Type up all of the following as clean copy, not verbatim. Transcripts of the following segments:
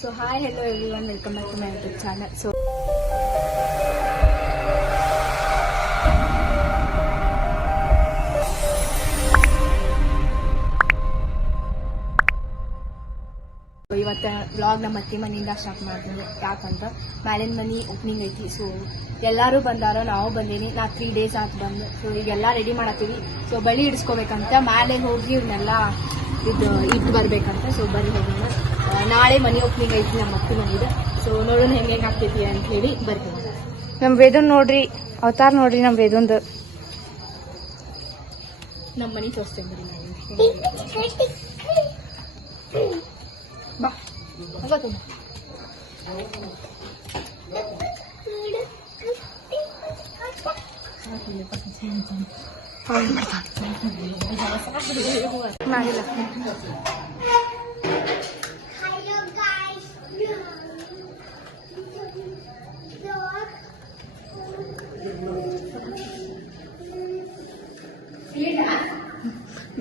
So hi, hello everyone, welcome back to my YouTube channel. So ಇವತ್ತು vlog ನಮ್ಮ ಅತ್ತೆ ಮನೆಯಿಂದ ಸ್ಟಾರ್ಟ್ ಮಾಡ್ತೀನಿ. ಯಾಕಂದ್ರೆ ಮ್ಯಾಲಿನ ಮನೆ ಓಪನಿಂಗ್ ಐತಿ. ಸೊ ಎಲ್ಲರೂ ಬಂದಾರ, ನಾವು ಬಂದೀನಿ. ನಾ 3 days ಆಯ್ತು ಬಂದು. ಸೊ ಈಗೆಲ್ಲ ರೆಡಿ ಮಾಡತ್ತೀವಿ. ಸೊ ಬಳಿ ಇಡಿಸ್ಕೋಬೇಕಂತ, ಮೇಲೆ ಹೋಗಿ ಇವನ್ನೆಲ್ಲ ಇದು ಇಟ್ಟು ಬರ್ಬೇಕಂತ. ಸೊ ಬರೀ ಹೋಗೋಣ. ನಾಳೆ ಮನೆ ಓಪನಿಂಗ್ ಐತಿ ನಮ್ಮ ಅತ್ತೆ ಮನೆಯಿಂದ. ಸೊ ನೋಡೋಣ ಹೆಂಗೆ ಆಗ್ತೈತಿ ಅಂತ ಹೇಳಿ ಬರ್ತೀವಿ. ನಮ್ಮ ವೇದನ್ ನೋಡ್ರಿ, ಅವತಾರ ನೋಡ್ರಿ ನಮ್ಮ ವೇದಂದು. ನಮ್ಮ ಮನೆ ತೋರಿಸ್ತೇನೆ ಬರೀ ಬಾ ಹೋಗೋದು. ಮಾಡಿಲ್ಲ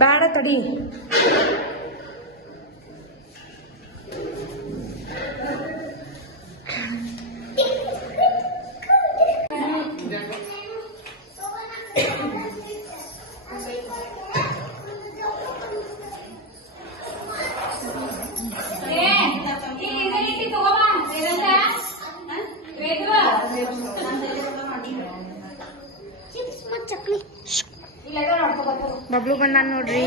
ಬೇಡ ತಡಿ. ಬಬ್ಲು ಬಂದ ನೋಡ್ರಿ.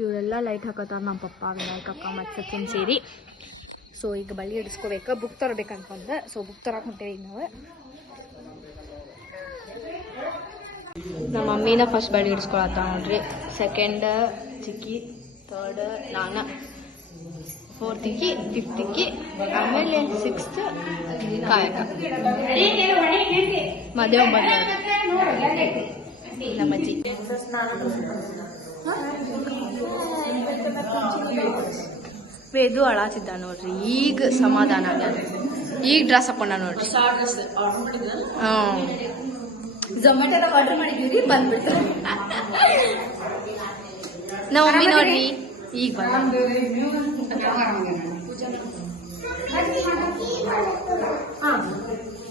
ಇವರೆಲ್ಲ ಲೈಟ್ ಹಾಕತ್ತಾರ, ನಮ್ಮ ಪಪ್ಪ ವಿನಾಯಕ ಅಕ್ಕ ಮತ್ತು ಸಚಿನ್ ಸೇರಿ. ಸೊ ಈಗ ಬಳಿ ಹಿಡಿಸ್ಕೋಬೇಕು, ಬುಕ್ ತರಬೇಕಂತಂದ್ರೆ. ಸೊ ಬುಕ್ ತರಕ್ಕೆ ಹೊಂಟೇವಿ ನಾವು. ನಮ್ಮ ಮಮ್ಮಿನ ಫಸ್ಟ್ ಬಳಿ ಹಿಡಿಸ್ಕೊಳತ್ತ ನೋಡ್ರಿ. ಸೆಕೆಂಡ್ ಚಿಕ್ಕಿ, ಥರ್ಡ್ ನಾನು, 4th ಇಕ್ಕಿ, 5th ಇಕ್ಕಿ, ಆಮೇಲೆ 6th ಕಾಯಕ. ಮದುವೆ ಬಂದ ನಮ್ಮಜ್ಜಿ. ವೇದು ಅಳಾತಿದ್ದ ನೋಡ್ರಿ. ಈಗ ಸಮಾಧಾನ ಆಗ್ಯಾನ. ಈಗ ಡ್ರೆಸ್ ಹಾಕೊಂಡ ನೋಡ್ರಿ. ಝೊಮ್ಯಾಟೊದಾಗ ಆರ್ಡರ್ ಮಾಡಿದ್ವಿ, ಬಂದ್ಬಿಟ್ಟು ನಮ್ಮ ಮಮ್ಮಿ ನೋಡ್ರಿ ಈಗ ಬಂದ.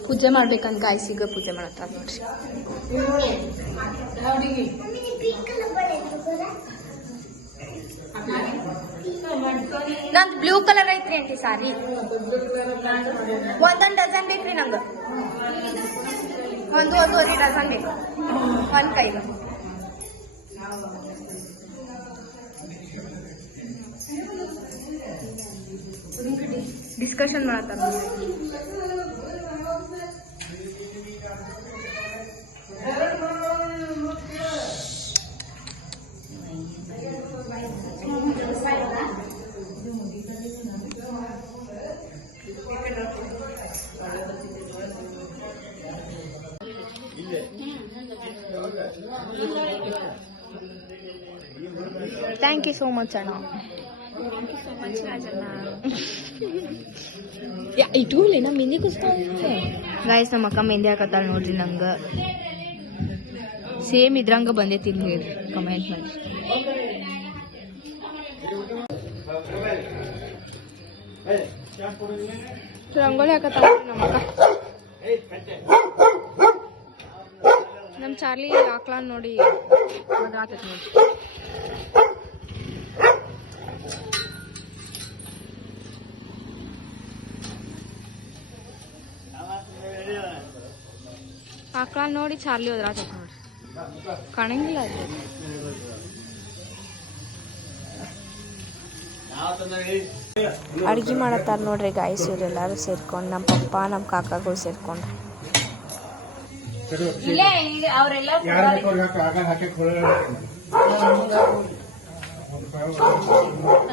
ಪೂಜೆ ಮಾಡ್ಬೇಕಂತ ಗಾಯ್ಸಿಗ ಪೂಜೆ ಮಾಡತ್ತಾರ ನೋಡ್ರಿ. ನಂದು ಬ್ಲೂ ಕಲರ್ ಐತ್ರಿ ಆಂಟಿ ಸಾರಿ. ಒಂದೊಂದು ಡಜನ್ ಬೇಕ್ರಿ ನಂಗೆ. ಒಂದೂವರೆ ಡಜನ್ ಬೇಕು, ಒಂದ್ ಕೈಗ. ಡಿಸ್ಕಷನ್ ಮಾಡತ್ತಾರ. ಥ್ಯಾಂಕ್ ಯು ಸೋ ಮಚ್ ಅಣ್ಣ. ಇಟ್ಕೊಳ್ಳಿ, ನಮ್ಮ ಮೆಹಂದಿ ಕುಸ್ತಾ ಗಾಯ್ಸ್. ನಮ್ಮ ಅಕ್ಕ ಮೆಹಂದಿ ಹಾಕತ್ತಾಳ ನೋಡ್ರಿ. ನಂಗೆ ಸೇಮ್ ಇದ್ರಂಗ ಬಂದೈತಿ ಇಲ್ಲಿ ಹೇಳಿ ಕಮೆಂಟ್ ಮಾಡಿ. ರಂಗೋಲಿ ಹಾಕತ್ತಾಳ ನಮ್ಮ ಅಕ್ಕ. ನಮ್ಮ ಚಾರ್ಲಿ ಹಾಕ್ಲಾ ನೋಡಿ ಆತೈತಿ ನೋಡಿ. ಆಕಳ ನೋಡಿ ಚಾರ್ಲಿ ಹೋದ್ರಾತೈತಿ ನೋಡ್ರಿ. ಕಾಣಂಗಿಲ್ಲ ಅದು. ಅಡ್ಗೆ ಮಾಡತ್ತಾರ ನೋಡ್ರಿ ಗಾಯ್ಸ್. ಇವರೆಲ್ಲರೂ ಸೇರ್ಕೊಂಡು, ನಮ್ಮ ಪಪ್ಪ ನಮ್ಮ ಕಾಕಾಗಳು ಸೇರ್ಕೊಂಡು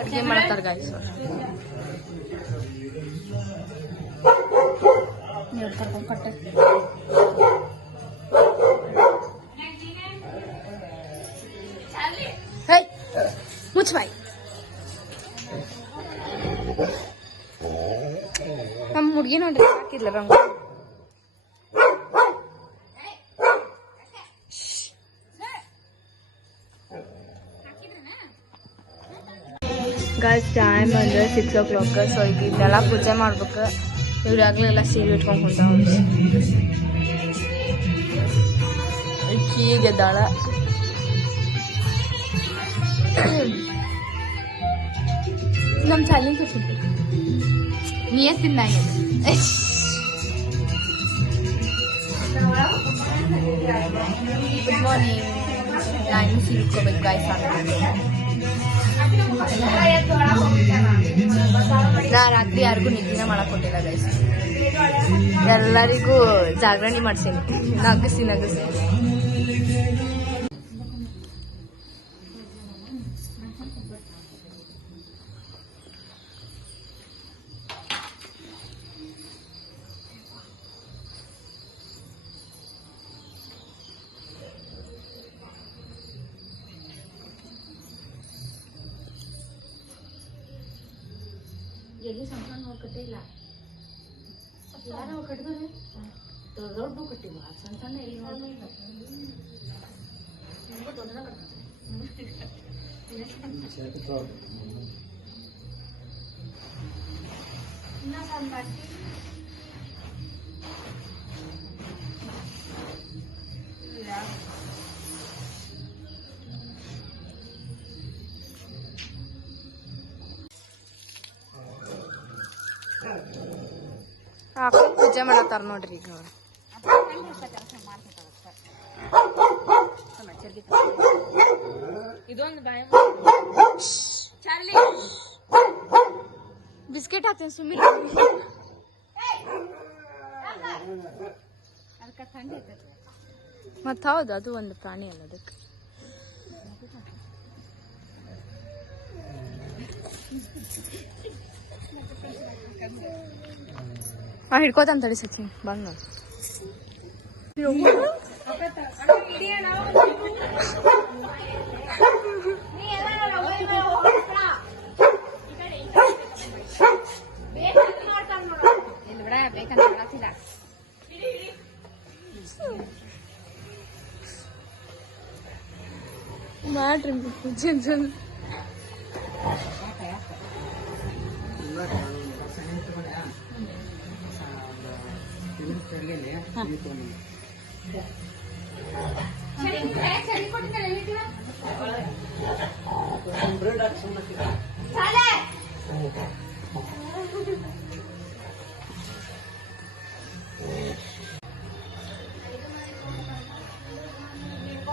ಅಡ್ಗೆ ಮಾಡತ್ತಾರ ಗಾಯ್ಸ್. ಮುಚ್ಚ ಬಾಯ್. ನಮ್ಮ ಹುಡುಗಿ ನೋಡ್ರಿ ಹಾಕಿದ್ಲ ರಂಗ. ಗೈಸ್ ಟೈಮ್ ಅಂದ್ರೆ 6 o'clock. ಸೊ ಈಗ ಇದೆಲ್ಲ ಪೂಜೆ ಮಾಡ್ಬೇಕು. ಇವ್ರಾಗಲೆಲ್ಲ ಸೀರೆ ಇಟ್ಕೊಂಡು ಕುಂತಾವ. ಈಗೆದ್ದಾಳ. ನಮ್ಮ ಚಾಲಿಂಗ್ ಕೂತ್ಬಿಟ್ಟು ನಿಯತ್ತಿನ ಗುಡ್ ಮಾರ್ನಿಂಗ್. ನಾನು ಸೀರೆ ಇಟ್ಕೋಬೇಕು ಗಾಯ್ಸ್. ನಾ ರಾತ್ರಿ ಯಾರಿಗೂ ನಿದ್ದಿನ ಮಾಡಕ್ ಕೊಟ್ಟಿಲ್ಲ ಗೈಸ್. ಎಲ್ಲರಿಗೂ ಜಾಗರಣೆ ಮಾಡ್ಸೀನಿ. ನಗಸಿ ಎಲ್ಲಿ ಸಂಸಾರ ಕಟ್ಟಿಲ್ಲ, ಯಾರು ಕಟ್ಟಿದ್ರೆ ದೊಡ್ಡ ಕಟ್ಟಿವ ಸಣ್ಣ ಸಣ್ಣ ಎಲ್ಲಿ ಪೂಜೆ ಮಾಡತ್ತಾರ ನೋಡ್ರಿ ಈಗ. ಇದೊಂದು ಬಿಸ್ಕೆಟ್ ಹಾಕ್ತೇನೆ ಸುಮ್ಮನೆ. ಮತ್ತ ಹೌದು, ಅದು ಒಂದು ಪ್ರಾಣಿ ಅಲ್ಲ ಅದಕ್ಕೆ. ಹಿಡ್ಕೋತಾನ ತಡಿ ಸತಿ ಬಂದ್ ನೋಡಿ. ಮಾಡ್ರಿ ಪೂಜೆ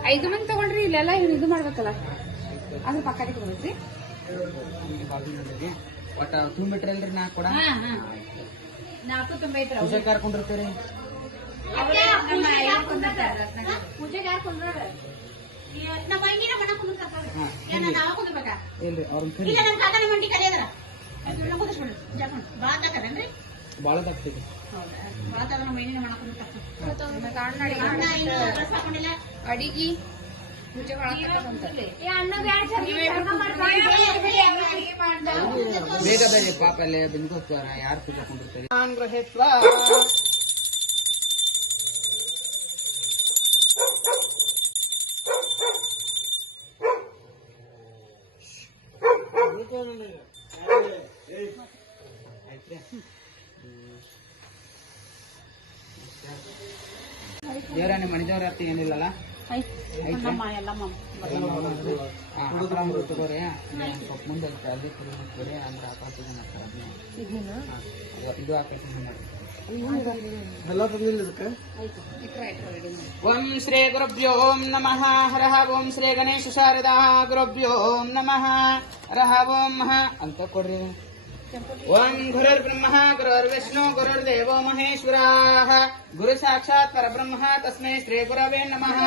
ಐದು ಮಂದಿ ತಗೊಂಡ್ರಿ. ಇಲ್ಲೆಲ್ಲ ಇದು ಮಾಡ್ಬೇಕಲ್ಲ, ಅದ್ರ ಪಕ್ಕ ಕೊಡ್ಬೇಕ್ರಿ. ಒಟ್ಟ ತುಂಬಿಟ್ರಲ್ರಿ ನಾ ಕೂಡ 495 ಪೂಜೆಗೆ ಕರ್ಕೊಂಡಿರ್ತೀರಿ. ಪೂಜೆಗೆ ಯಾರು ಕೊಂಡ್ರ ಇಲ್ರಿ ಅವ್ರ ಬಾಳ ತಗ್ತೈತಿ. ಅಡಿಗೆ ಪೂಜೆ ಬೇಗ ಬೇಗ ಪಾಪ ಅಲ್ಲೇ ಬಿಂದುಕೋಸ್ಕರ ಯಾರು ಪೂಜೆ ಕೊಂಡಿರ್ತೀರಿ. ದೇವ್ರ ನಿಮ್ಮ ಮನೆದೇವ್ರ ಅರ್ಥ ಏನಿಲ್ಲಲ್ಲ. ತಗೋರಿ ಮುಂದೆ ಅಲ್ಲಿ ಕುರಿ ಅಂದ್ರೆ ಆಕಾಶಿಗೆ ಇದು ಆಕಾಶ ಓಂ ಶ್ರೀ ಗುರುಭ್ಯೋ ಓಂ ನಮಃ ಹರಃ. ಓಂ ಶ್ರೀ ಗಣೇಶ ಶಾರದಾ ಗುರುಭ್ಯೋ ಓಂ ನಮಃ ಹರಃ. ಓಂ ಅಂತ ಕೊಡ್ರಿ. ಓಂ ಗುರುರ್ ಬ್ರಹ್ಮ ಗುರುರ್ ವಿಷ್ಣು ಗುರುರ್ದೇವೋ ಮಹೇಶ್ವರಾಃ. ಗುರು ಸಾಕ್ಷಾತ್ ಪರಬ್ರಹ್ಮ ತಸ್ಮೈ ಶ್ರೀ ಗುರವೇ ನಮಃ.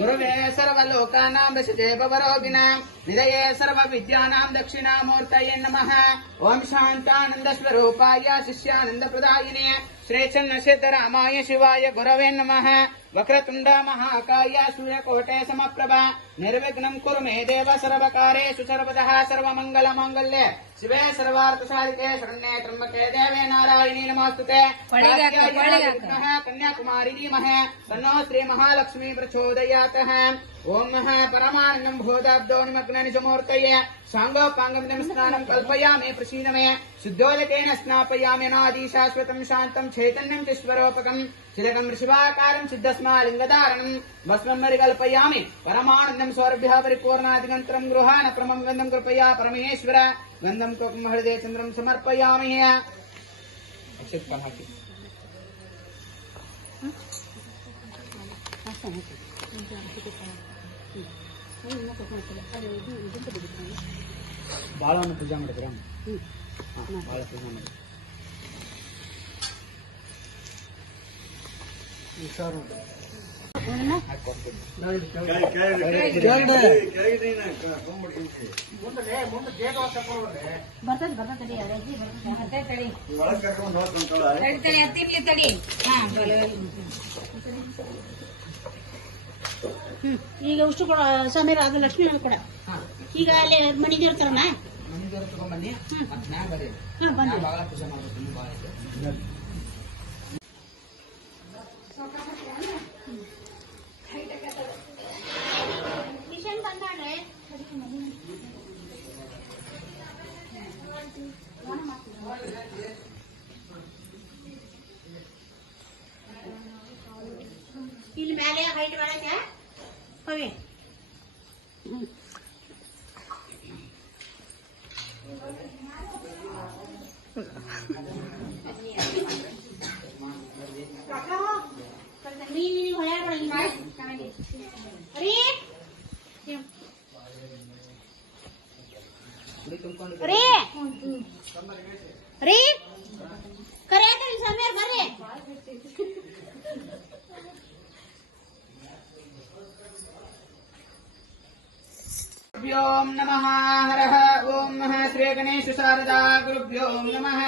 ಗುರುವೇ ಸರ್ವಲೋಕಾನಾಂ ರಕ್ಷಿತೆ ಭವರೋಗಿಣಾಂ ನಿಧಯೇ ಸರ್ವ ವಿದ್ಯಾನಾಂ ದಕ್ಷಿಣಾಮೂರ್ತಯೇ ನಮಃ. ಓಂ ಶಾಂತಾನಂದ ಸ್ವರೂಪಾಯ ಶಿಷ್ಯಾನಂದ ಪ್ರದಾಯಿನೇ ಶ್ರೀ ಚನ್ನ ಸಿದ್ದರಾಮಾಯ ಶಿವಾಯ ಗುರವೇ ನಮಃ. ವಕ್ರತುಂಡ ಮಹಾಕಾಯ ಸೂರ್ಯಕೋಟೆ ಸಮಪ್ರಭಾ ನಿರ್ವಿಘ್ನಂ ಕುರು ಮೇ ದೇವ ಸರ್ವಕಾರೇಷು ಸರ್ವದಃ ಸರ್ವಮಂಗಲ ಮಾಂಗಲ್ಯೆ ಶಿವೇ ಸರ್ವಾರ್ಥಸಾಧಿಕೆ ಶರಣ್ಯೇ ತ್ರ್ಯಂಬಕೆ ದೇವೇ ನಾರಾಯಣಿ ನಮೋಸ್ತುತೆ. ಕನ್ಯಾಕುಮಾರಿ ಧೀಮಹಿ ತನ್ನೋ ಶ್ರೀ ಮಹಾಲಕ್ಷ್ಮೀ ಪ್ರಚೋದಯಾತ್. ಓಂ ಪರಮಾನಂದಂ ಭೂತಾಬ್ದೋ ನಿಮಗ್ನ ನಿಜಮೂರ್ತಯೇ शांगोपांगमिदं स्नानं कल्पयामि प्रसीदमय शुद्धोदकेन स्नापयामि अनादि शाश्वतं शान्तं चैतन्यं चिश्वरोपकं चिदकं ऋषिवाकारं सिद्धस्मालिङ्गधारणं भस्मं मरिकल्पयामि परमानन्दं सौरभ्यः परिपूर्णादिगन्तरं गृहाण प्रमं गन्धं कृपया परमेश्वर गन्धं कोपं हृदय चन्द्रं समर्पयामि अक्षत हाकि ಬಾಳವನ್ನು ಪೂಜೆ ಮಾಡಿದ್ರ ಬಾಳ ಪೂಜೆ ಮಾಡಿ ಈಗ ಉಷ್ಟು ಕೊಡ ಸಮೀರ ಅದು ಲಕ್ಷ್ಮೀ ಕೊಡ ಈಗ ಅಲ್ಲಿ ಮನೆಗೆ ಇರ್ತಾರಣ್ಣ ಮನೆದೇವ್ರ ತಗೊಂಡ್ಬನ್ನಿ ಮತ್ತೆ ನಾ ಬರೀ ಬಂದು ಬಾಳ ಪೂಜೆ ಮಾಡ್ಬೇಕು ಬಾಳ ಕಿಶನ್ ಬಂದಾಡ್ರೆ ಇಲ್ಲಿ ಮೇಲೆ ಹೈಟ್ ಮಾಡಕ್ಕೆ ಹೋಗಿ ನೀನು ಹೊಳ್ಯಾಡ ರೀ ರೀ ಕರೆಯಾಕ ಸಮೀರ್ ಬರ್ರಿ गुरुभ्यों नमः हरः ओम नमः श्री गणेश शारदा गुरुभ्यों नमः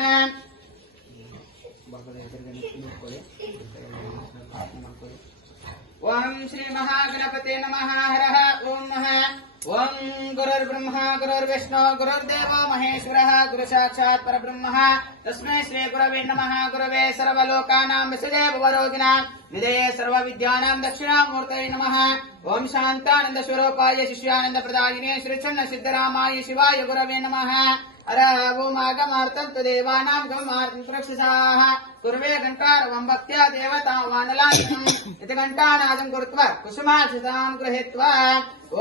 ओम श्री महागणपते नमः हरः ओम नमः ओम गुरुर्ब्रह्मा गुरुर्विष्णु गुरुर्देवो महेश्वरः गुरु साक्षात् परब्रह्मः तस्मै श्री गुरवे नमः गुरवे सर्वलोकानां विषये भवरोगिणां विधये सर्वविद्यानां दक्षिणामूर्तये नमः ओम शांतानंद स्वरूपाय शिष्यानंद प्रदायिने श्री चन्न सिद्धरामाय शिवाय गुरवे नमः हरः ओम आगमार्तं देवानां गमार्तं प्रक्षसाः कुर्वे घंटारवं भक्त्या देवता वानलायनम् इति घंटानादं कृत्वा कुसुमाक्षतां गृहीत्वा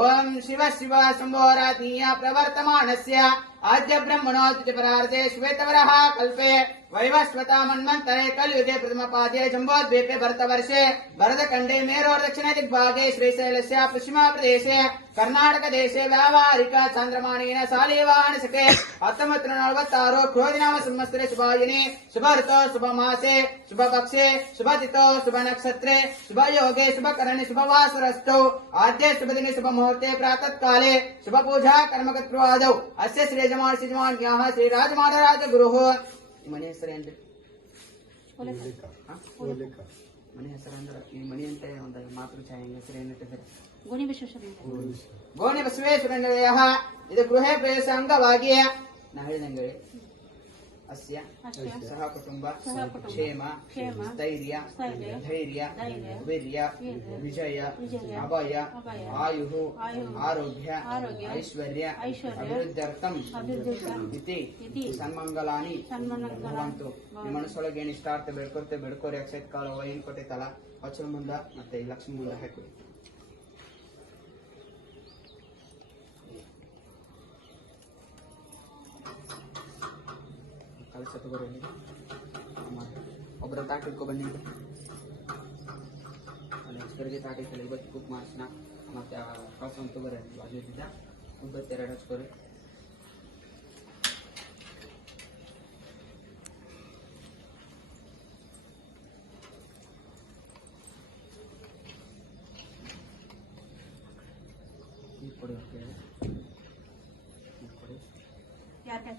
ओम शिव शिव शम्भोरातीय प्रवर्तमानस्य आद्य ब्रह्मणोऽद्य परार्धे श्वेतवरः कल्पे वैवस्वता मन्वन्तरे कलियुगे प्रथमपादे जम्बोद्वीपे भरतवर्षे भरतखण्डे मेरोर्दक्षिण दिग्भागे श्रीशैलस्य पश्चिमप्रदेशे कर्नाटकदेशे व्यावहारिक चन्द्रमाणेन शालीवाहनशके 1946 क्रोधिनाम संवत्सरे शुभायिने शुभऋतो शुभमासे शुभपक्षे शुभतिथौ शुभनक्षत्रे शुभयोगे शुभकरणे शुभवासरस्तौ आद्ये शुभदिने शुभमुहूर्ते प्रातःकाले शुभपूजा कर्मकर्तृवादौ अस्य श्रीयजमानज्ञाः श्रीराजमानराजगुरुः ಮನೆ ಹೆಸರೇನ್ರಿ ಮನೆ ಹೆಸರಂದ್ರ ಈ ಮನೆ ಅಂತ ಒಂದು ಮಾತೃ ಛಾಯೆ ಹೆಸರು ಏನಿಟ್ಟಿದ್ದಾರೆ ಗೋಣಿ ವಿಶ್ವೇಶ್ವರ ಗೋಣಿ ಬಸವೇಶ್ವರಯ್ಯ ಇದು ಗೃಹ ಪ್ರವೇಶ ಅಂಗವಾಗಿ ನಾ ಹೇಳಿದಂಗೆ ಅಸ್ಯ ಸಹ ಕುಟುಂಬ ಕ್ಷೇಮ ಸ್ಥೈರ್ಯ ಧೈರ್ಯ ವೀರ್ಯ ವಿಜಯ ಅಭಯ ಆಯು ಆರೋಗ್ಯ ಐಶ್ವರ್ಯ ಅಭಿವೃದ್ಧ್ಯರ್ಥಂ ಇತಿ ಸನ್ಮಂಗಲಾನಿ ಭವಂತು ನಿಮ್ಮ ಮನಸ್ಸೊಳಗೆ ಏನು ಇಷ್ಟಾರ್ಥ ಬೆಳ್ಕೋರಿ ಅಕ್ಷತ್ ಕಾಲ ಏನ್ ಕೊಟ್ಟೈತಲ್ಲ ವಚನ ಮುಂದ ಮತ್ತೆ ಲಕ್ಷ್ಮಿ ಮುಂದ ಹಾಕಿ ಕಲಸ ತಗೋರಿ ಒಬ್ಬರ ತಾಟ್ ಇಟ್ಕೊ ಬನ್ನಿ ಹೆಸರಿಗೆ ತಾಟ್ ಇಟ್ಟಲ್ಲ ಇವತ್ತು ಕುಕ್ ಮಾಡಿಸಿನ ಮತ್ತೆ ಕಲಸ ಒಂದು ತಗೋರಿ ಬಾಜು ಇದ್ದಿದ್ದ ಉಬ್ಬತ್ತು 2 ಹಚ್ಕೋರಿ ಕೊಡಿ ಕೊಡಿ ಯಾಕೆ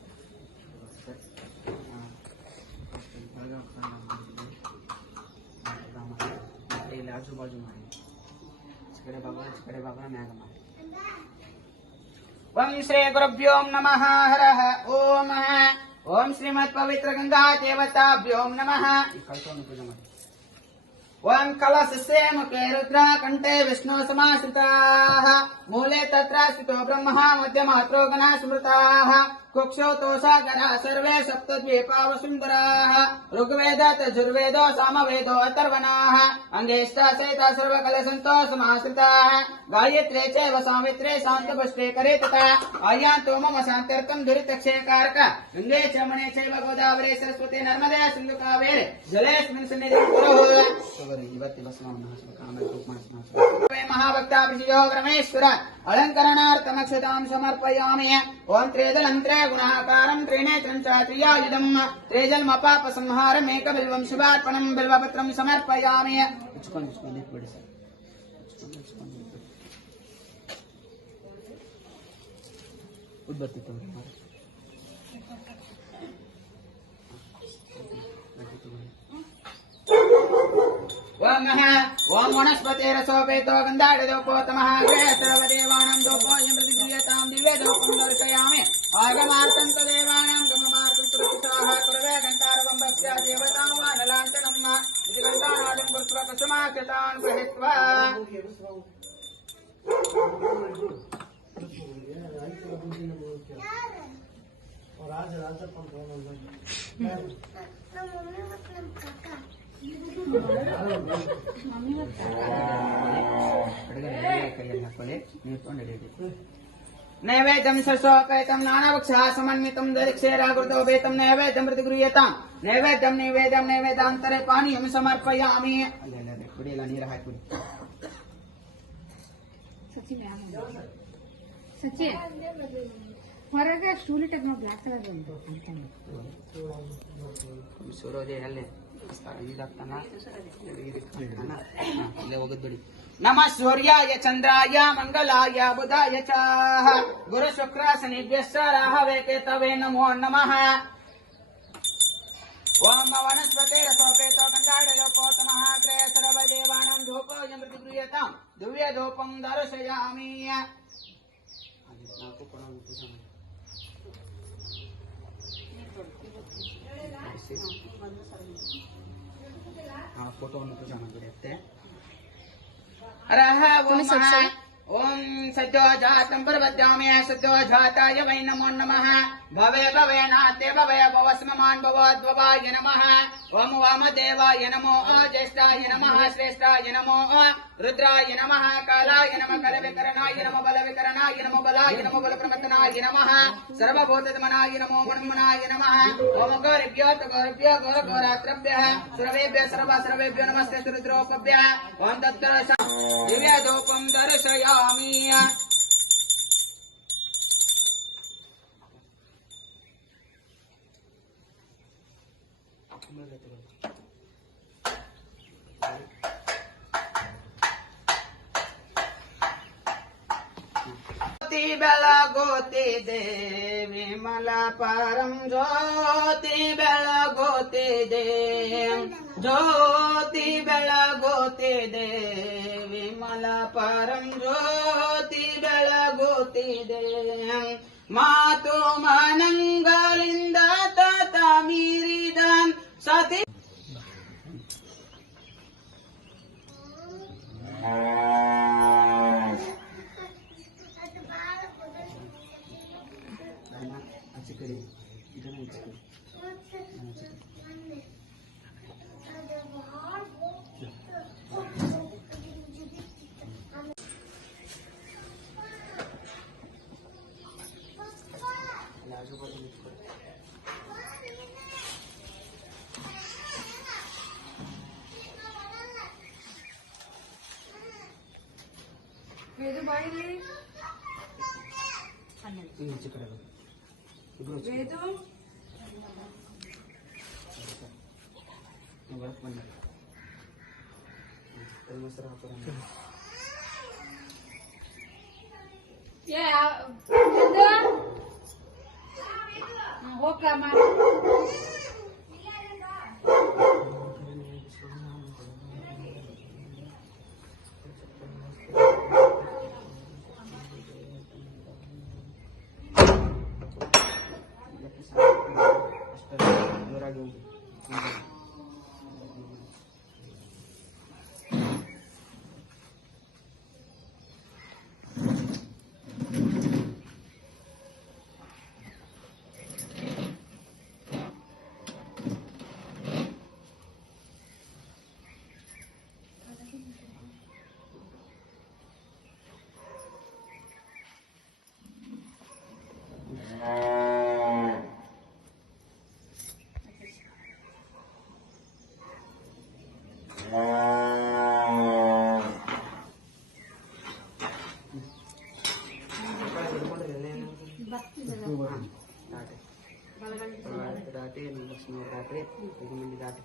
ಇಲ್ಲಿ ಆಜು ಬಾಜು ಮಾಡಿ ಕಡೆ ಬಾಬಾ ಮ್ಯಾಗ ಮಾಡಿ ಓಂ ಶ್ರೀ ಗುರುಭ್ಯೋ ನಮಃ ಹರಃ ಓಂ ಓಂ ಶ್ರೀಮತ್ ಪವಿತ್ರ ಗಂಗಾ ದೇವತಾಭ್ಯೋ ನಮಃ ಕಲ್ಪವನ್ನು ಪೂಜೆ ಮಾಡಿ ओम कलशस्य मुखे रुद्रा कंठे विष्णु समाश्रिताः मूले तत्र स्थितो ब्रह्मा मध्यमात्रो गणा स्मृताः कुक्षौ तोषागणा सर्वे सप्तद्वीपा वसुन्धराः ऋग्वेद यजुर्वेदो सामवेदो अथर्वणाः अंगेष्टाशेता सर्वकलशन्तो समाश्रिताः गायत्रे चैव सावित्रे शान्तपुष्टे करे तथा आयान्तो मम शान्त्यर्थं दुरितक्षयकारक गंगे च मणे चैव गोदावरी सरस्वती नर्मदे सिन्धु कावेरी जलेऽस्मिन् सन्निधिं कुरु महाभक्ता प्रमेश्वर अलंकरणार्थमक्षतां समर्पयामि ओम त्रेदलं त्रिगुणाकारं त्रिनेत्रं च त्रियायुधं त्रिजन्मपापसंहारमेकबिल्वं शिवार्पणं बिल्वपत्रं समर्पयामि उद्बत्ती ओम वनस्पतिरसोपेतो गन्धाढ्योपोतमः अग्रे सर्वदेवानां दोपोऽयं प्रतिगृह्यतां दिव्ये दोपं दर्शयामि आगमार्थं च देवानां गममार्थं सुरक्षिताः कुरवे घण्टारवं भक्त्या देवतां वानलाञ्छनम् इति घण्टानादं कृत्वा कुसुमाकृतान् गृहीत्वा नैवेद्यं सस्वपेतं नानावक्षः समन्वितं दरिक्षेराकृतोपेतं नैवेद्यं प्रतिगृह्यतां नैवेद्यं नैवेद्यान्तरे पानीयं समर्पयामि ಸಚ್ಚಿ ಹೊರಗೆ ಸ್ಟೂಲ್ ಇಟ್ಟದ್ ನಾವು ಬ್ಲಾಕ್ ಕಲರ್ ಬಂದು ಸೂರ್ಯೋದಯ ಅಲ್ಲೇ नमः सूर्याय चंद्राय मंगलाय बुधाय च गुरु शुक्र शनिभ्यश्च राहवे केतवे नमो नमः ओम वनस्पतिरसोपेतो गन्धाढ्योपोतमः अग्रे सर्वदेवानां धूपोऽयं प्रतिगृह्यतां दिव्ये धूपं दर्शयामि फोटो ओम सद्यो जातं प्रपद्यामि सद्यो जाताय वै नमो नमः भवे भवे नाते भवे भवस्ममान् भवद्भवाय नमः ओम वामदेवाय नमो ज्येष्ठाय नमः श्रेष्ठाय नमो रुद्राय नमः कालाय नमः कलविकरणाय नमो बलविकरणाय नमो बलाय नमो बलप्रमथनाय नमः सर्वभूतमनाय नमो मन्मनाय नमः ओम गौरभ्यो घोरात्रभ्यः सर्वेभ्यो नमस्ते रुद्रोपभ्यः ओम तत्र दिव्यधूपं दर्शयामि ಬೆಳಗೋತಿ ದೇವಿ ಮಲಪರಂ ಜ್ಯೋತಿ ಬೆಳಗೋತಿ ಜ್ಯೋತಿ ಬೆಳಗೋತಿ ದೇವಿ ಮಲಪರಂ ಜ್ಯೋತಿ ಬೆಳಗೋತಿ ಮಾತು ಮನಂಗಳಿಂದ ತತ ಮೀರಿದ ಸತಿ ಲಕ್ಷ್ಮೀ ರಾತ್ರಿ 5 ಮಂದಿ ದಾಟಿ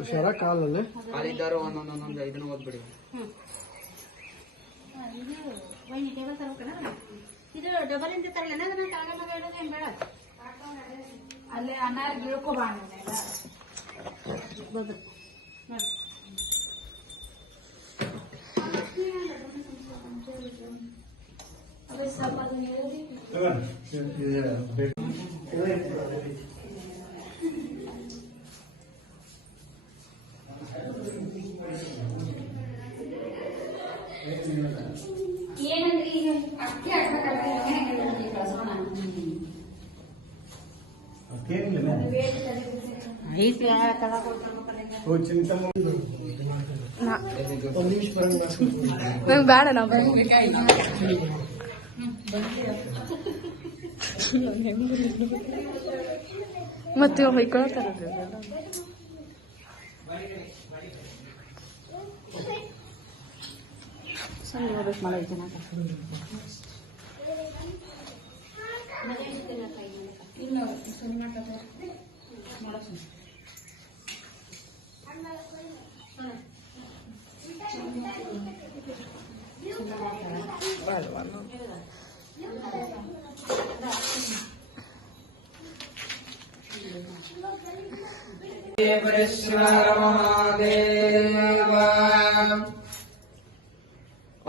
ಹುಷಾರ ಕಾಲಲ್ಲಿ ಕಾಲಿದ್ದಾರು ಒಂದೊಂದೊಂದೊಂದು ಇದನ್ನು ಓದ್ಬಿಡಿ. ಇದು ವೈನಿ ಟೇಬಲ್ ತರಬೇಕಲ್ಲ, ಇದು ಡಬಲ್ ಇಂದ ತರಲ್ಲ ಅದನ್ನ ಕಾಗದ ಹೇಳೋದು ಏನ್ ಬೇಡ, ಅಲ್ಲೇ ಅನ್ನ ಬೀಳ್ಕೋಬಾಣ ಗೊತ್ತು ಏನಂದ್ರೆ ಈಗ ಅಕ್ಕಿ ನಂಗೆ ಬೇಡ ನಾವು ಮತ್ತೆ ಹೊಯ್ಕೊಳ್ತಾರ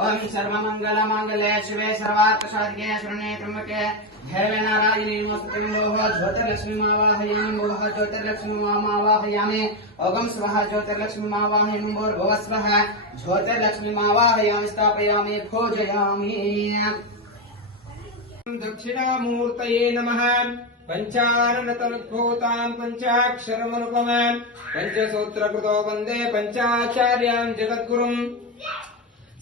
ओम सर्वमंगल मांगल्ये शिवे सर्वार्थ साधिके शरण्ये त्र्यंबके भैरवे नारायणी नमोस्तुते मोह ज्योतिर्लक्ष्मी मावाहयामि मोह ज्योतिर्लक्ष्मी मावाहयामि ओगम स्वः ज्योतिर्लक्ष्मी मावाहयामि भूर्भुवः स्वः ज्योतिर्लक्ष्मी मावाहयामि स्थापयामि पूजयामि। दक्षिणामूर्तये नमः। पंचाननतनुद्भूतां पंचाक्षरमनुपमां पंचसूत्रकृतो वन्दे पंचाचार्यां जगद्गुरुम्।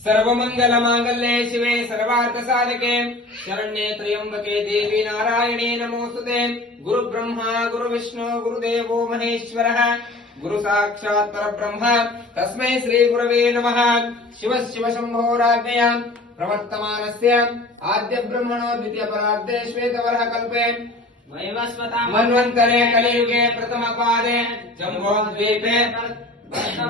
सर्वमंगलमांगल्ये शिवे सर्वार्थसाधके शरण्ये त्र्यंबके देवी नारायणे नमोस्तुते। गुरु ब्रह्मा गुरु विष्णु गुरुदेवो महेश्वरः गुरु साक्षात् परब्रह्म तस्मै श्री गुरवे नमः। शिव शिव शम्भोराज्ञया प्रवर्तमानस्य आद्य ब्रह्मणो द्वितीय परार्धे श्वेतवरः कल्पे मन्वन्तरे कलियुगे प्रथमपादे जम्बोद्वीपे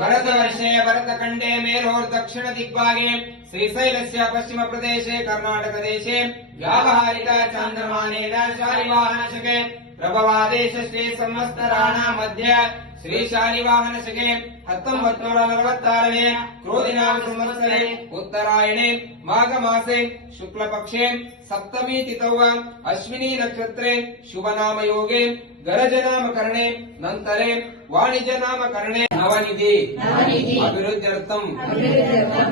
भरतवर्षे भरतखण्डे मेलोर्दक्षिण दिग्भागे श्रीशैलस्य पश्चिम प्रदेशे कर्णाटकदेशे व्यावहारिक चान्द्रमानेन शालिवाहनशके प्रभवादेश श्री संवत्सराणां मध्य श्री शालिवाहनशके 1946 क्रोधिनाम संवत्सरे उत्तरायणे माघ मासे शुक्ल पक्षे सप्तमी तिथौ अश्विनी नक्षत्रे शुभ नाम योगे गरज नामकरणे नन्तरे वाणिज्य नामकरणे नवनिधि अभिवृद्ध्यर्थं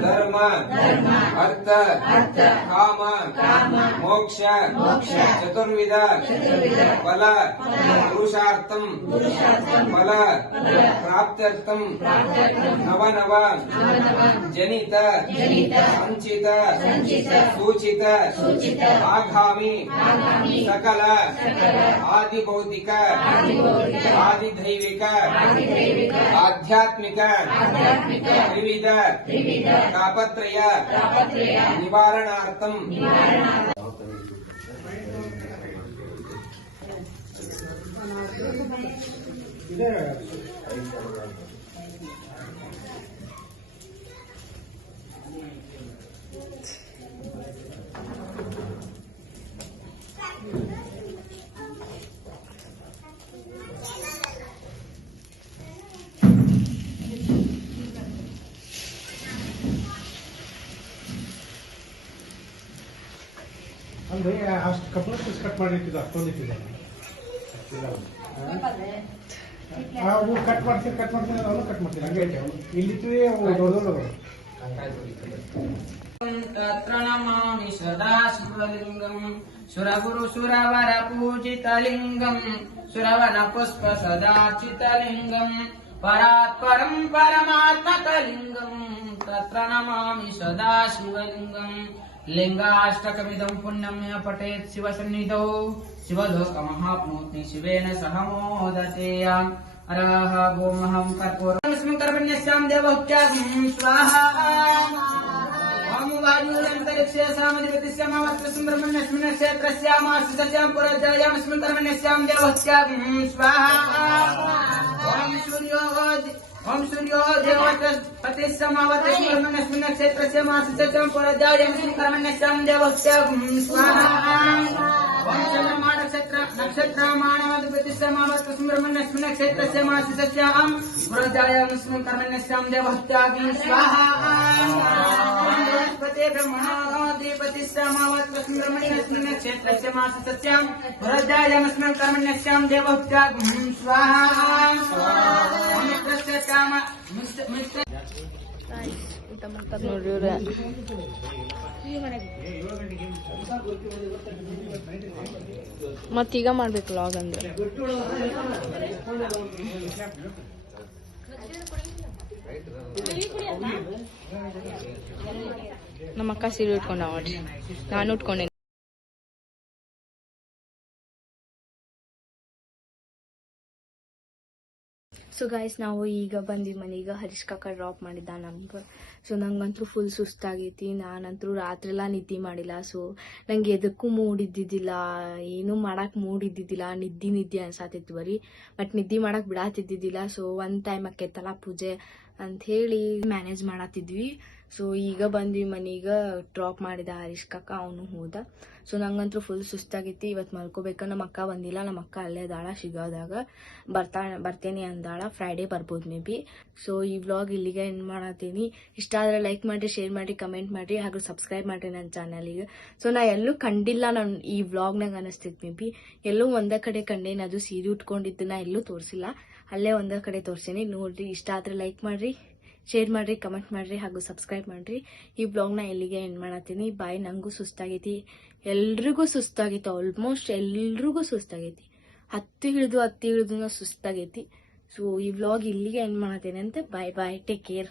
धर्म अर्थ काम मोक्ष चतुर्विध फल पुरुषार्थं फल प्राप्त्यर्थं नव जनित संचित सूचित आगामी सकल आदि भौतिक आदि दैविक आध्यात्मिक त्रिविध तापत्रय निवारणार्थं ಅಂದ್ರೆ ಅಷ್ಟು ಕಪ್ಪಳ ಕಟ್ ಮಾಡಿಟ್ಟಿದ್ದು ಅಷ್ಟೊಂದಿಟ್ಟಿದೆ ಅವು ಕಟ್ ಮಾಡ್ತೀನಿ ಅವನು ಕಟ್ ಮಾಡ್ತೀನಿ ಹಂಗೆ ಐತೆ ಅವನು ಇಲ್ಲಿಟ್ಟರೆ ದೊಡ್ಡ ದೊಡ್ಡವರು तत्र नमामि सदा शिवलिङ्गम् सुरगुरु सुरवर पूजितलिङ्गम् सुरवन पुष्प सदार्चितलिङ्गम् परात्परम् परमात्मकलिङ्गम् तत्र नमामि सदा शिवलिङ्गम् लिङ्गाष्टकमिदम् पुण्यम् य पठेत् शिवसन्निधौ शिवलोकमहाप्नोति शिवेन सह मोदते अरः गोमहं कर्पूरम् कर्पण्यस्यां देवहुत्यां स्वाहा वायुरन्तरिक्षे सामधिपतिस्यामावत्रसुब्रह्मण्यस्मिन् क्षेत्रस्यामाश्रितस्यां पुरजायामस्मिन् कर्मण्यस्यां देवस्यां स्वाहा ओम सूर्यो देवपतिस्यामावत्रसुब्रह्मण्यस्मिन् क्षेत्रस्यामाश्रितस्यां पुरजायामस्मिन् कर्मण्यस्यां देवस्यां स्वाहा ओम चंद्रमा नक्षत्र मानवद्वितिस्यामावत्रसुब्रह्मण्यस्मिन् क्षेत्रस्यामाश्रितस्यां पुरजायामस्मिन् कर्मण्यस्यां देवस्यां स्वाहा बृहस्पति ब्रह्मणोऽधिपतिस्यामावत्रसुब्रह्मण्यस्मिन् क्षेत्रस्य मासस्यां पुरजायामस्मिन् कर्मण्यस्यां देवस्यां स्वाहा मित्रस्य काम मित्र ಊಟ ಮಾಡ್ತಾರೆ ನೋಡ್ರಿ ಇವ್ರೆ. ಮತ್ತೀಗ ಮಾಡ್ಬೇಕು ಲಾಗ್ ಅಂದ್ರೆ ನಮ್ಮ ಅಕ್ಕ ಸೀರೆ ಉಟ್ಕೊಂಡ ನೋಡ್ರಿ, ನಾನು ಉಟ್ಕೊಂಡೆ. ಸೊ ಗೈಸ್, ನಾವು ಈಗ ಬಂದ್ವಿ ಮನೆಗೆ. ಹರೀಶ್ ಕಾಕ ಡ್ರಾಪ್ ಮಾಡಿದ್ದ ನಮ್ಗೆ. ಸೊ ನಂಗಂತೂ ಫುಲ್ ಸುಸ್ತಾಗೈತಿ. ನಾನಂತೂ ರಾತ್ರಿ ಎಲ್ಲ ನಿದ್ದೆ ಮಾಡಿಲ್ಲ. ಸೊ ನಂಗೆ ಎದಕ್ಕೂ ಮೂಡ್ ಇದ್ದಿದ್ದಿಲ್ಲ, ಏನೂ ಮಾಡಕ್ಕೆ ಮೂಡ್ ಇದ್ದಿದ್ದಿಲ್ಲ. ನಿದ್ದೆ ಅನ್ಸಾತಿತ್ತು ಬರೀ, ಬಟ್ ನಿದ್ದೆ ಮಾಡಕ್ಕೆ ಬಿಡಾತಿದ್ದಿದ್ದಿಲ್ಲ. ಸೊ ಒಂದು ಟೈಮ್ ಆಕೈತಲ್ಲ ಪೂಜೆ ಅಂಥೇಳಿ ಮ್ಯಾನೇಜ್ ಮಾಡತ್ತಿದ್ವಿ. ಸೊ ಈಗ ಬಂದ್ವಿ ಮನೆಗೆ. ಡ್ರಾಪ್ ಮಾಡಿದ ಹರೀಶ್ ಕಾಕ, ಅವನು ಹೋದ. ಸೊ ನಂಗಂತೂ ಫುಲ್ ಸುಸ್ತಾಗೈತಿ. ಇವತ್ತು ಮಲ್ಕೋಬೇಕು. ನಮ್ಮ ಅಕ್ಕ ಬಂದಿಲ್ಲ. ನಮ್ಮ ಅಕ್ಕ ಅಲ್ಲೇ ಅದಾಳ ಶಿಗಾದಾಗ. ಬರ್ತೇನೆ ಅಂದಾಳ. ಫ್ರೈಡೇ ಬರ್ಬೋದು ಮೇ ಬಿ. ಸೊ ಈ ವ್ಲಾಗ್ ಇಲ್ಲಿಗೆ ಎಂಡ್ ಮಾಡತ್ತೀನಿ. ಇಷ್ಟ ಆದರೆ ಲೈಕ್ ಮಾಡಿರಿ, ಶೇರ್ ಮಾಡಿರಿ, ಕಮೆಂಟ್ ಮಾಡಿರಿ, ಹಾಗೂ ಸಬ್ಸ್ಕ್ರೈಬ್ ಮಾಡಿರಿ ನನ್ನ ಚಾನಲಿಗೆ. ಸೊ ನಾ ಎಲ್ಲೂ ಕಂಡಿಲ್ಲ ನಾನು ಈ ವ್ಲಾಗ್ನಾಗ ಅನಿಸ್ತೈತಿ. ಮೇ ಬಿ ಎಲ್ಲೂ ಒಂದೇ ಕಡೆ ಕಂಡೇನು. ಅದು ಸೀರೆ ಉಟ್ಕೊಂಡಿದ್ದನ್ನ ಎಲ್ಲೂ ತೋರಿಸಿಲ್ಲ, ಅಲ್ಲೇ ಒಂದೇ ಕಡೆ ತೋರಿಸೀನಿ. ನೋಡ್ರಿ, ಇಷ್ಟ ಆದರೆ ಲೈಕ್ ಮಾಡಿರಿ, ಶೇರ್ ಮಾಡಿರಿ, ಕಮೆಂಟ್ ಮಾಡಿರಿ, ಹಾಗೂ ಸಬ್ಸ್ಕ್ರೈಬ್ ಮಾಡಿರಿ. ಈ ಬ್ಲಾಗ್ನ ಎಲ್ಲಿಗೆ ಎಂಡ್ ಮಾಡತ್ತೀನಿ. ಬಾಯ್. ನಂಗೂ ಸುಸ್ತಾಗೈತಿ, ಎಲ್ರಿಗೂ ಸುಸ್ತಾಗೈತಿ. ಆಲ್ಮೋಸ್ಟ್ ಎಲ್ರಿಗೂ ಸುಸ್ತಾಗೈತಿ. ಹತ್ತಿ ಹಿಡಿದು ಸುಸ್ತಾಗೈತಿ. ಸೊ ಈ ವ್ಲಾಗ್ ಇಲ್ಲಿಗೆ ಎಂಡ್ ಮಾಡತ್ತೇನೆ ಅಂತ. ಬಾಯ್ ಬಾಯ್, ಟೇಕ್ ಕೇರ್.